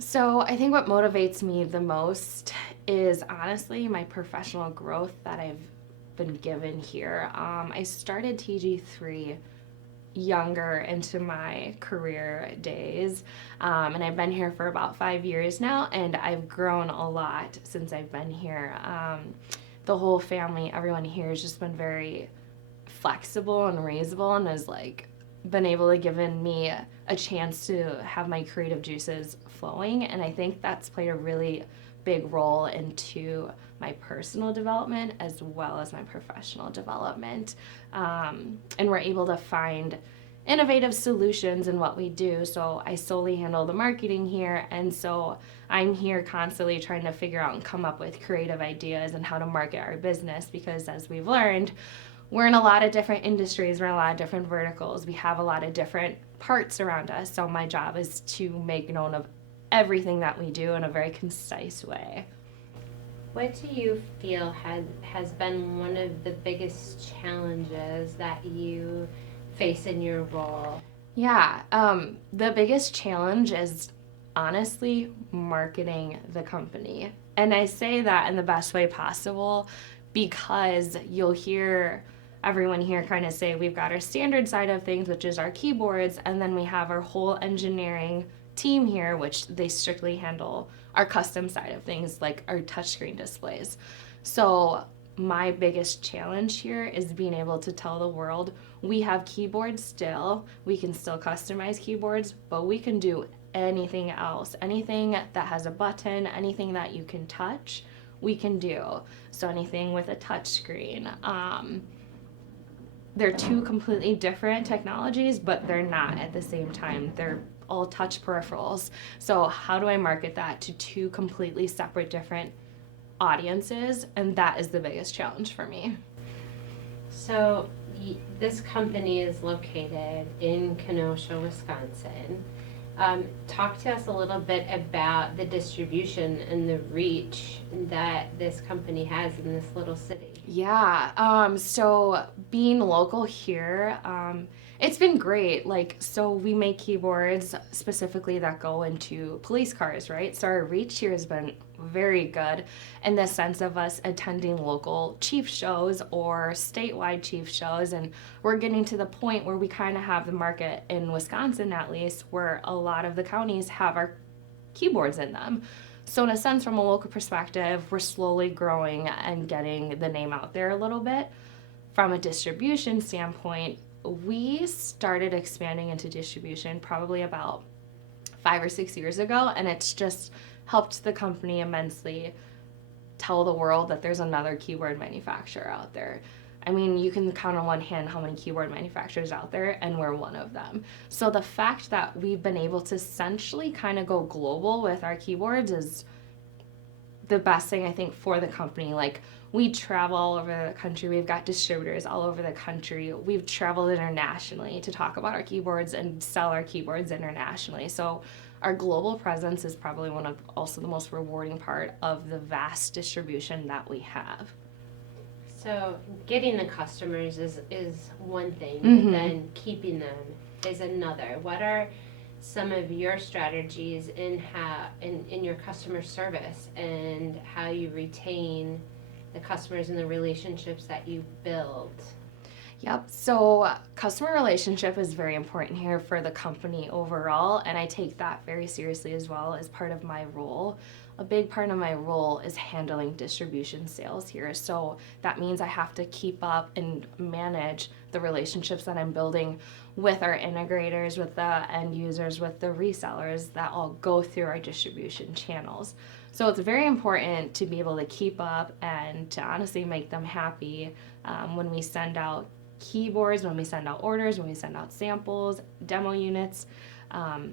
So I think what motivates me the most is honestly my professional growth that I've been given here. I started TG3 younger into my career days, and I've been here for about 5 years now, and I've grown a lot since I've been here. The whole family, everyone here has just been very flexible and raisable and has like been able to given me a chance to have my creative juices flowing, and I think that's played a really big role into my personal development as well as my professional development. And we're able to find innovative solutions in what we do. So I solely handle the marketing here, and so I'm here constantly trying to figure out and come up with creative ideas and how to market our business, because as we've learned, we're in a lot of different industries, we're in a lot of different verticals, we have a lot of different parts around us. So my job is to make known of everything that we do in a very concise way. What do you feel has been one of the biggest challenges that you face in your role? Yeah, the biggest challenge is honestly marketing the company. And I say that in the best way possible because you'll hear everyone here kind of say we've got our standard side of things, which is our keyboards, and then we have our whole engineering team here, which they strictly handle our custom side of things, like our touchscreen displays. So my biggest challenge here is being able to tell the world we have keyboards still, we can still customize keyboards, but we can do anything else, anything that has a button, anything that you can touch, we can do. So anything with a touch screen. They're two completely different technologies, but they're not at the same time. They're all touch peripherals. So how do I market that to two completely separate different audiences? And that is the biggest challenge for me. So, this company is located in Kenosha, Wisconsin. Talk to us a little bit about the distribution and the reach that this company has in this little city. Yeah, so being local here, it's been great. Like, so we make keyboards specifically that go into police cars, right? So our reach here has been very good in the sense of us attending local chief shows or statewide chief shows. And we're getting to the point where we kind of have the market in Wisconsin, at least, where a lot of the counties have our keyboards in them. So in a sense, from a local perspective, we're slowly growing and getting the name out there a little bit. From a distribution standpoint, we started expanding into distribution probably about 5 or 6 years ago, and it's just helped the company immensely tell the world that there's another keyboard manufacturer out there. I mean, you can count on one hand how many keyboard manufacturers out there, and we're one of them. So the fact that we've been able to essentially kind of go global with our keyboards is the best thing, I think, for the company. Like, we travel all over the country. We've got distributors all over the country. We've traveled internationally to talk about our keyboards and sell our keyboards internationally. So our global presence is probably one of also the most rewarding part of the vast distribution that we have. So, getting the customers is one thing, Mm-hmm. but then keeping them is another. What are some of your strategies in your customer service and how you retain the customers and the relationships that you build? Yep. So customer relationship is very important here for the company overall, and I take that very seriously as well as part of my role. A big part of my role is handling distribution sales here. So that means I have to keep up and manage the relationships that I'm building with our integrators, with the end users, with the resellers that all go through our distribution channels. So it's very important to be able to keep up and to honestly make them happy when we send out keyboards, when we send out orders, when we send out samples, demo units.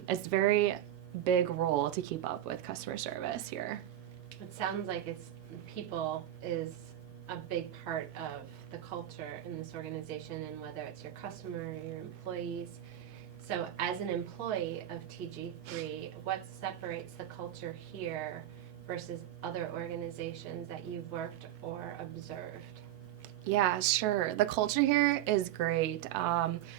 It's very big role to keep up with customer service here. It sounds like people is a big part of the culture in this organization, and whether it's your customer or your employees. So as an employee of TG3, what separates the culture here versus other organizations that you've worked or observed? Yeah, sure. The culture here is great.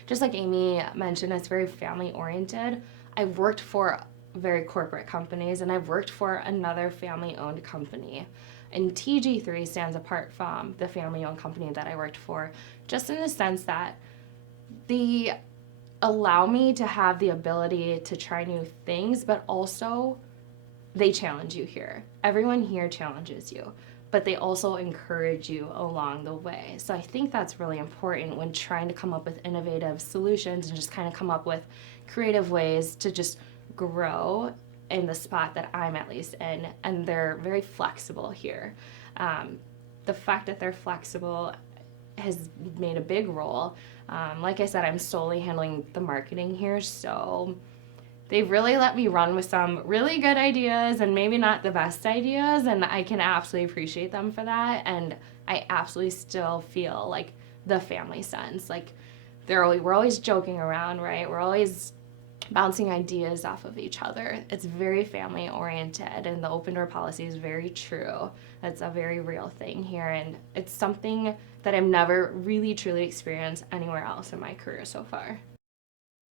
Just like Amy mentioned, it's very family oriented. I've worked for very corporate companies, and I've worked for another family-owned company. And TG3 stands apart from the family-owned company that I worked for, just in the sense that they allow me to have the ability to try new things, but also they challenge you here. Everyone here challenges you, but they also encourage you along the way. So I think that's really important when trying to come up with innovative solutions and just kind of come up with creative ways to just grow in the spot that I'm at least in. And they're very flexible here. The fact that they're flexible has made a big role. Like I said, I'm solely handling the marketing here, so they've really let me run with some really good ideas and maybe not the best ideas, and I can absolutely appreciate them for that. And I absolutely still feel like the family sense. Like we're always joking around, right? We're always bouncing ideas off of each other. It's very family oriented, and the open door policy is very true. That's a very real thing here, and it's something that I've never really truly experienced anywhere else in my career so far.